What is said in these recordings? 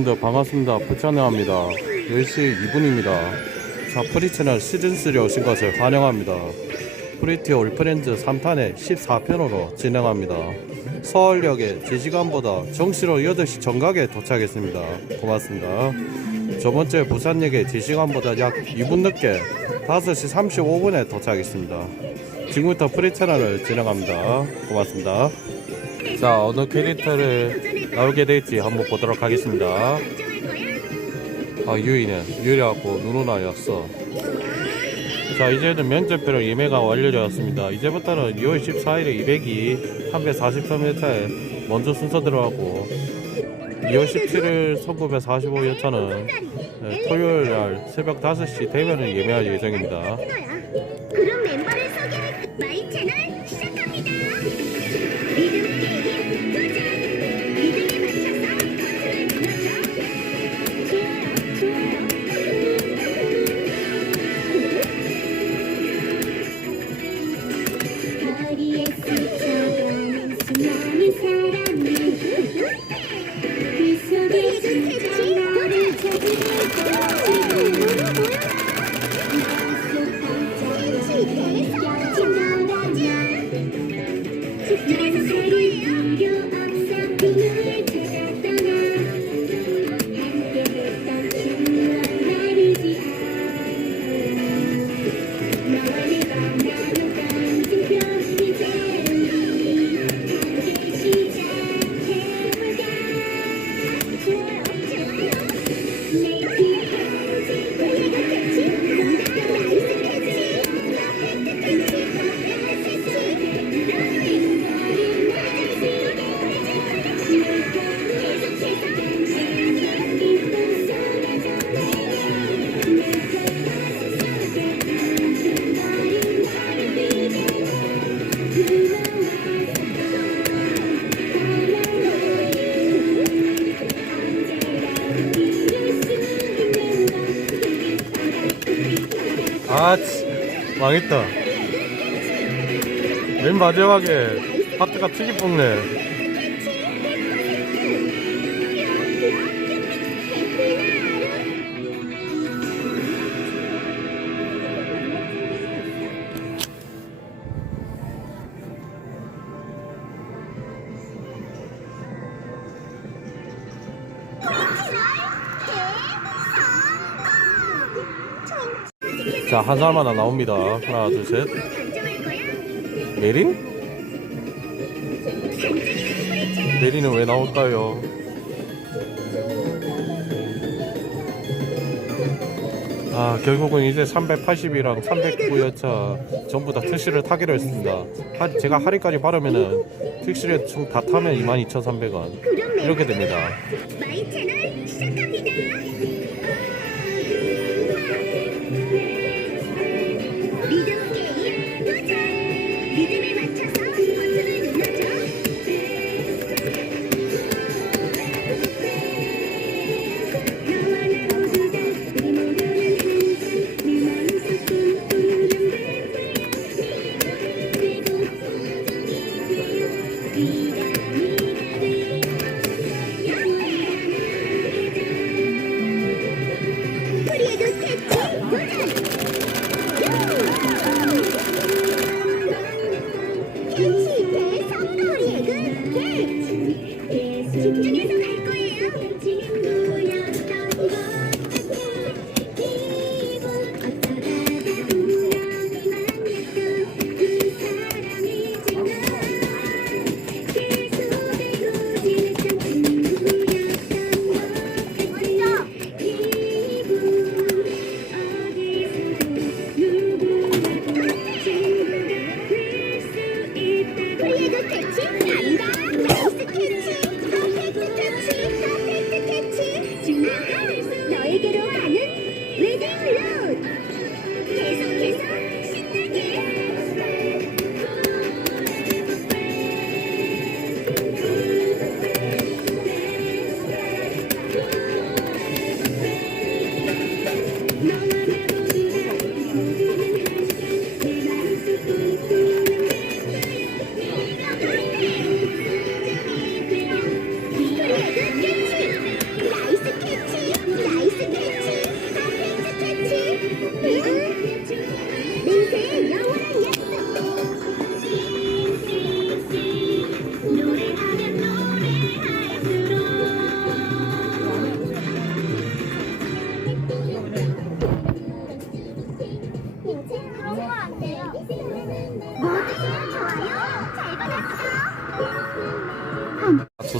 여러분들 반갑습니다. 부천행합니다. 10시 2분입니다. 자, 프리채널 시즌3에 오신 것을 환영합니다. 프리티 올프렌즈 3탄의 14편으로 진행합니다. 서울역에 제 시간보다 정시로 8시 정각에 도착했습니다. 고맙습니다. 저번주에 부산역에 제 시간보다 약 2분 늦게 5시 35분에 도착했습니다. 지금부터 프리채널을 진행합니다. 고맙습니다. 자, 어느 캐릭터를 나오게 될지 한번 보도록 하겠습니다. 아, 유이네. 유이하고 누누나였어. 자, 이제는 면접표로 예매가 완료되었습니다. 이제부터는 2월 14일에 200이 343회차에 먼저 순서 들어가고 2월 17일 1945회차는 네, 토요일 날 새벽 5시 대면을 예매할 예정입니다. Thank you. 망했다. 맨 마지막에 하트가 튀기 뽑네. 자, 한 사람 하나 나옵니다. 하나, 둘, 셋. 메리? 메리는 왜 나올까요? 아, 결국은 이제 380이랑 309여차 전부 다 택시를 타기로 했습니다. 하, 제가 할인까지 바르면은 택시를 총다 타면 22,300원. 이렇게 됩니다.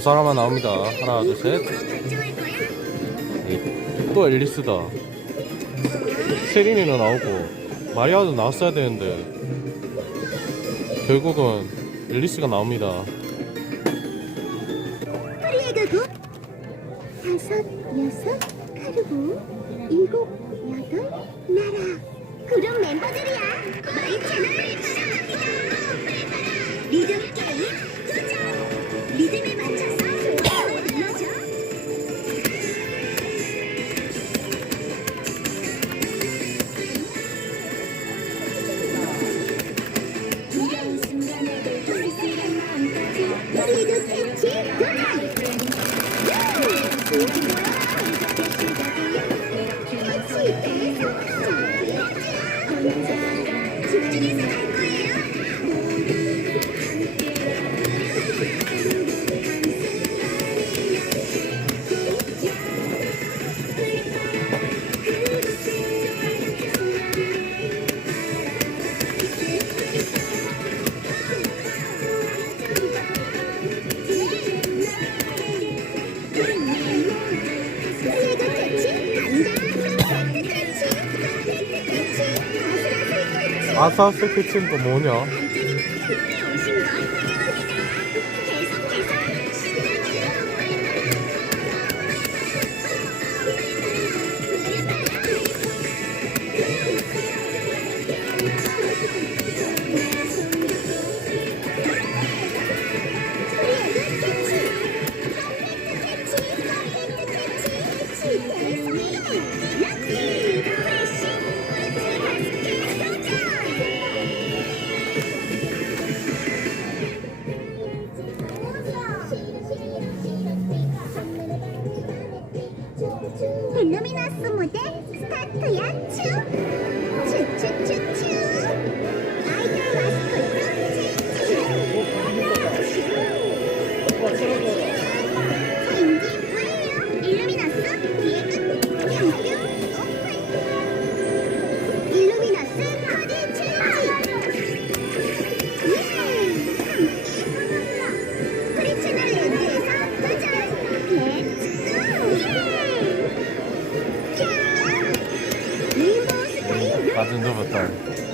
사람만 나옵니다. 하나, 둘, 셋. 걱정할 거야? 이, 또 앨리스다. 세린이는 나오고 마리아도 나왔어야 되는데 결국은 앨리스가 나옵니다. 다섯, 여섯, 카르보 일곱, 여덟, 나라 그런 멤버들이야 마이 채널 리듬 게임 도전 리듬에 맞춰 아사스 키친도 뭐냐? 스카이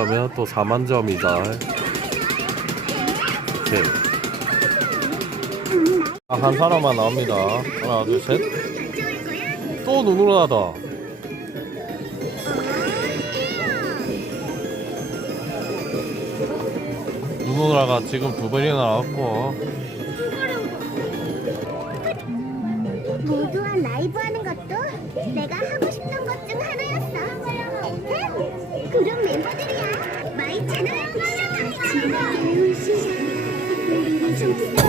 하면 또 4만 점이다. 오케이. 음, 아, 한 사람만 나옵니다. 하나, 둘, 셋. 또 누구나다. 누구나가 지금 두 번이나 나왔고 모두와 라이브 하는 것도 내가 하고 리듬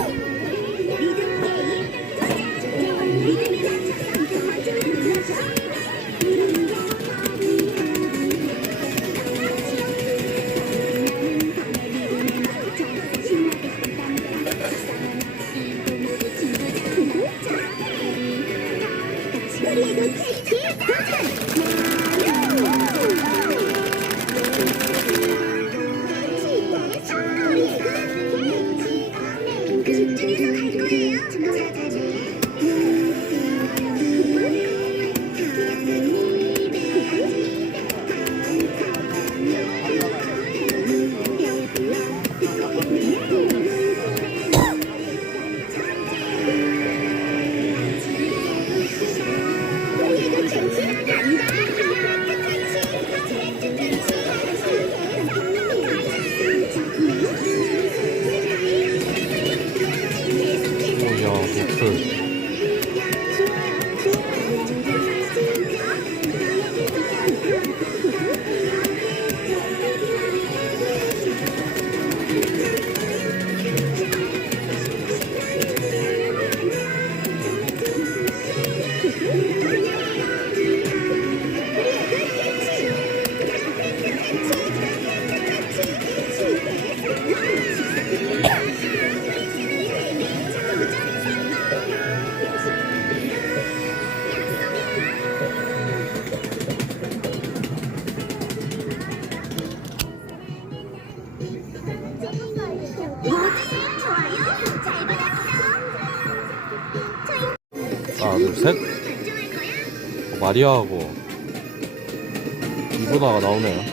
마리아하고 이보다가 나오네요.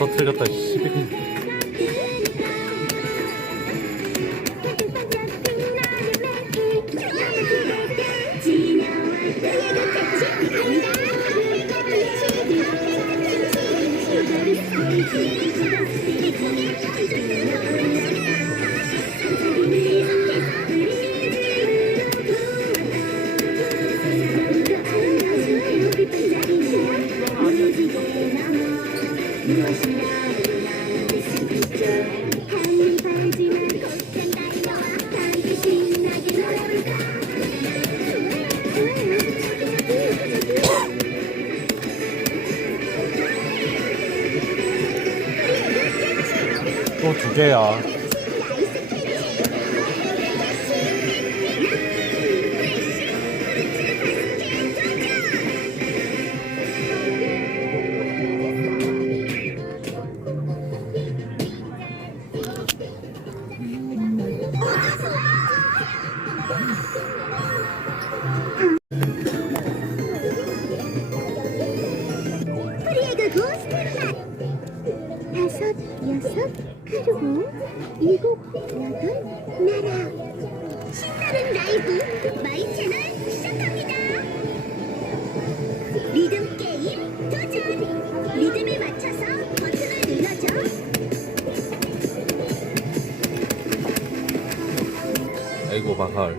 我听得到。 또 두 개야. 아이고 마할.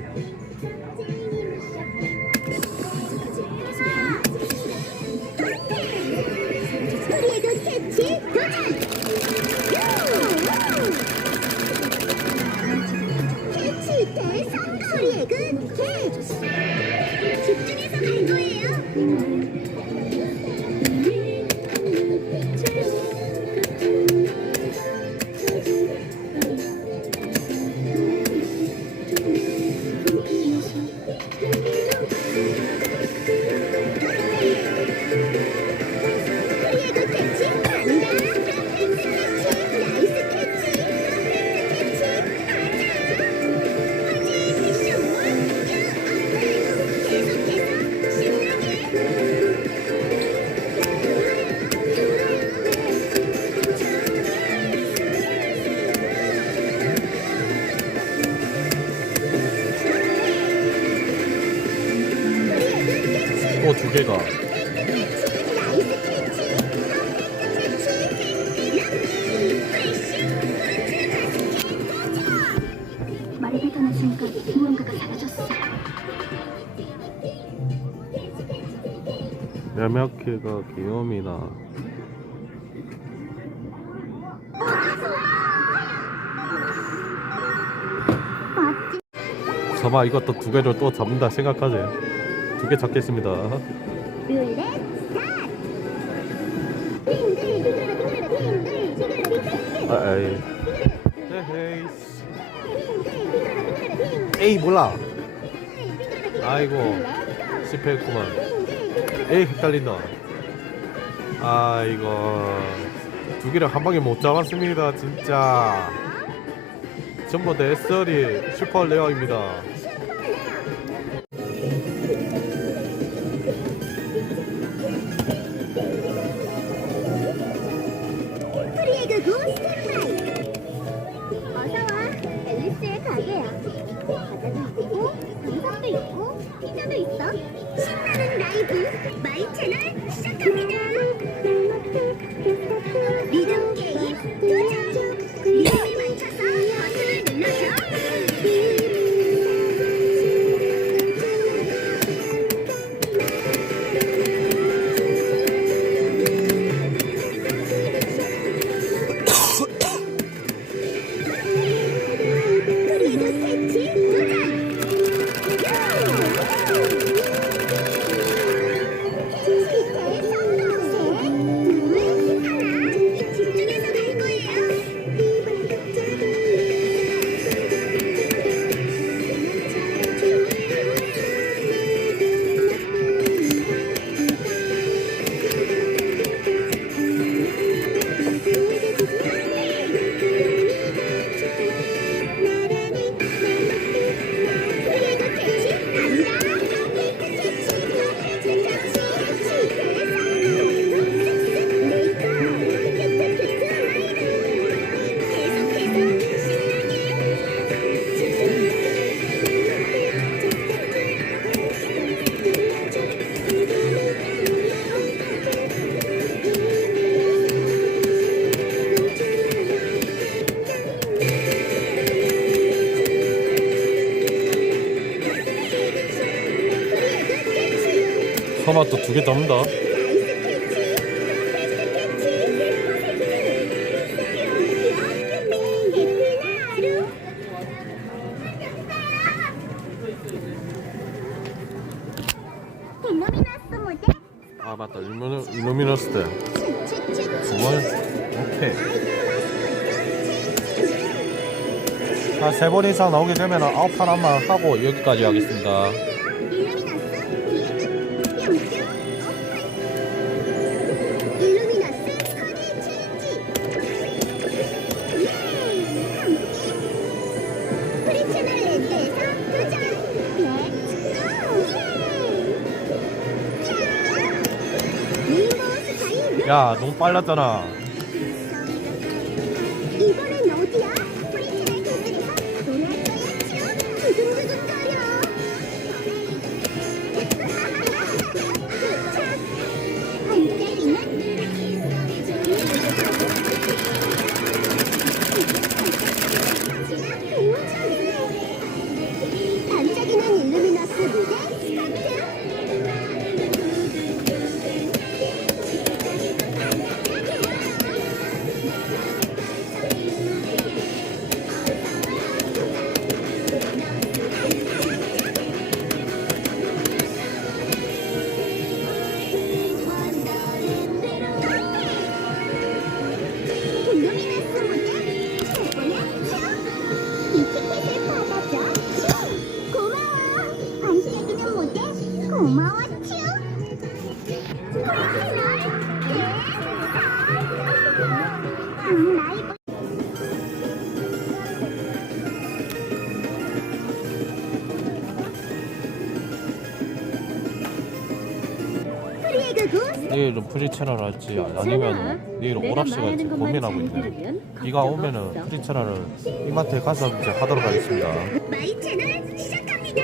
갈매키가 귀염이다. 저마 이것도 두 개를 또 잡는다 생각하지? 두 개 잡겠습니다. 아이. 에이 몰라. 아이고 실패했구만. 에이 헷갈린다. 아 이거 두 개를 한 방에 못 잡았습니다 진짜. 전부 다 SR이 슈퍼레어입니다. 신나는 Bye, Chennai. 토마토 두개 모델 아 맞다. 일루미너, 일루미너스 때. 정말? 오케이. 아이돌 마스코트 한세 번 이상 나오게 되면 아홉 판 한번 하고 여기까지 하겠습니다 야 너무 빨랐잖아 내일은 프리 채널 할지 아니면 내일 오락실 할지 고민하고 있네 비가 오면은 프리 채널을 이마트에 가서 이제 하도록 하겠습니다 마이 채널 시작합니다.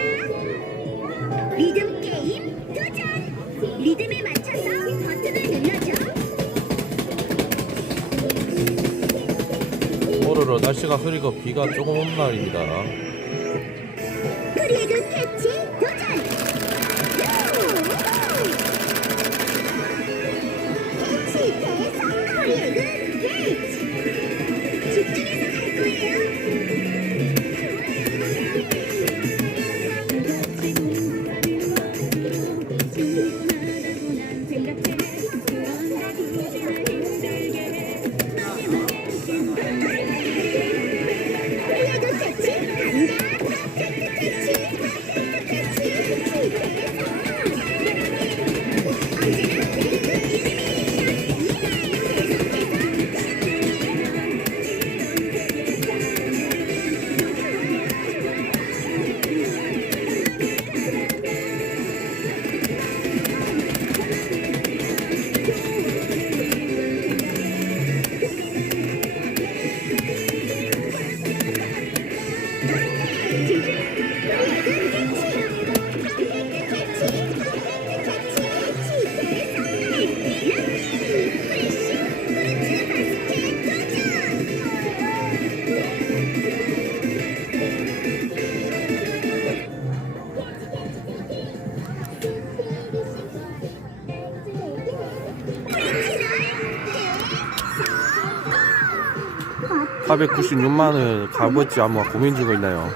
리듬 게임 도전. 리듬에 맞춰서 버튼을 눌러줘. 오늘은 날씨가 흐리고 비가 조금 오는 날입니다 프리에그 캐치 갈 496만원 값어치 아마 고민 중에 있나요?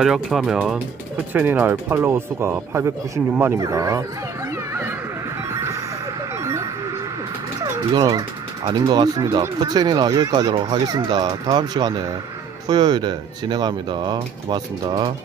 자 이렇게 하면 푸첸이 날 팔로워 수가 896만입니다. 이거는 아닌 것 같습니다. 푸첸이나 여기까지로 하겠습니다. 다음 시간에 토요일에 진행합니다. 고맙습니다